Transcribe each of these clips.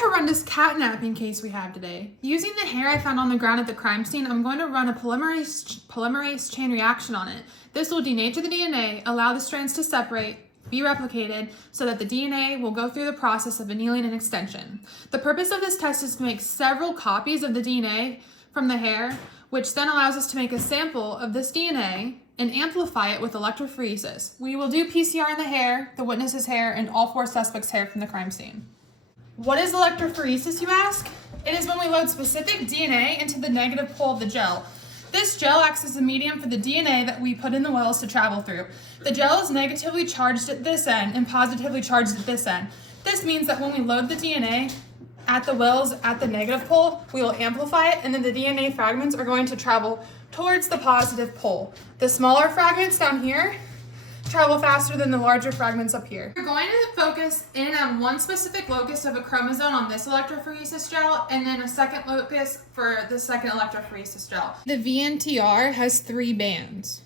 horrendous catnapping case we have today. Using the hair I found on the ground at the crime scene, I'm going to run a polymerase chain reaction on it. This will denature the DNA, allow the strands to separate, be replicated, so that the DNA will go through the process of annealing and extension. The purpose of this test is to make several copies of the DNA from the hair, which then allows us to make a sample of this DNA and amplify it with electrophoresis. We will do PCR in the hair, the witness's hair, and all 4 suspects' hair from the crime scene. What is electrophoresis, you ask? It is when we load specific DNA into the negative pole of the gel. This gel acts as a medium for the DNA that we put in the wells to travel through. The gel is negatively charged at this end and positively charged at this end. This means that when we load the DNA at the wells at the negative pole, we will amplify it, and then the DNA fragments are going to travel towards the positive pole. The smaller fragments down here travel faster than the larger fragments up here. We're going to focus in on one specific locus of a chromosome on this electrophoresis gel, and then a second locus for the second electrophoresis gel. The VNTR has 3 bands.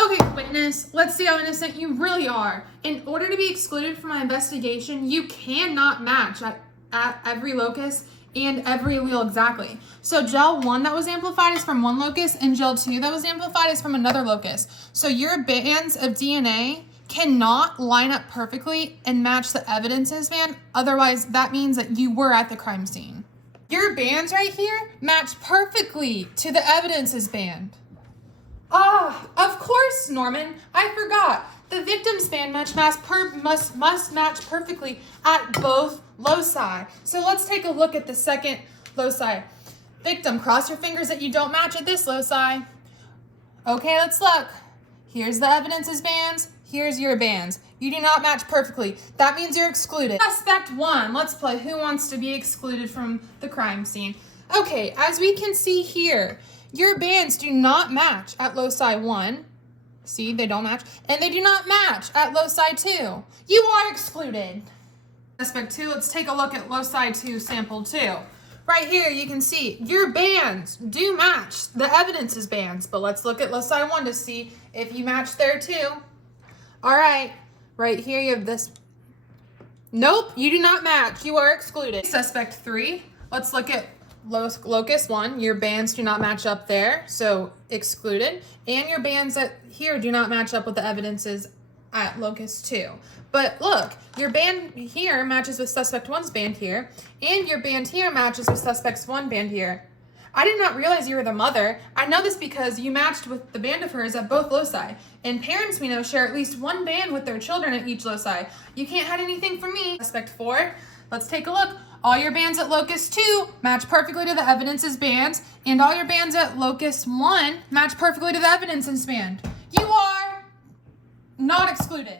Okay, witness, let's see how innocent you really are. In order to be excluded from my investigation, you cannot match at every locus and every allele exactly. So gel 1 that was amplified is from one locus, and gel 2 that was amplified is from another locus. So your bands of DNA cannot line up perfectly and match the evidences band. Otherwise, that means that you were at the crime scene. Your bands right here match perfectly to the evidences band. Of course, Norman, I forgot. The victim's band must match perfectly at both loci. So let's take a look at the second loci. Victim, cross your fingers that you don't match at this loci. Okay, let's look. Here's the evidences bands. Here's your bands. You do not match perfectly. That means you're excluded. Suspect 1. Let's play Who Wants to Be Excluded from the Crime Scene. Okay, as we can see here, your bands do not match at loci 1. See, they don't match. And they do not match at loci 2. You are excluded. Suspect 2, let's take a look at loci 2 sample 2. Right here, you can see your bands do match the evidences bands, but let's look at loci 1 to see if you match there too. All right, right here you have this. Nope, you do not match. You are excluded. Suspect 3, let's look at locus 1. Your bands do not match up there, so excluded. And your bands at here do not match up with the evidences at locus 2. But look, your band here matches with suspect 1's band here, and your band here matches with suspect's 1 band here. I did not realize you were the mother. I know this because you matched with the band of hers at both loci. And parents, we know, share at least 1 band with their children at each loci. You can't hide anything from me. Suspect 4, let's take a look. All your bands at locus 2 match perfectly to the evidences bands, and all your bands at locus 1 match perfectly to the evidences band. You are not excluded.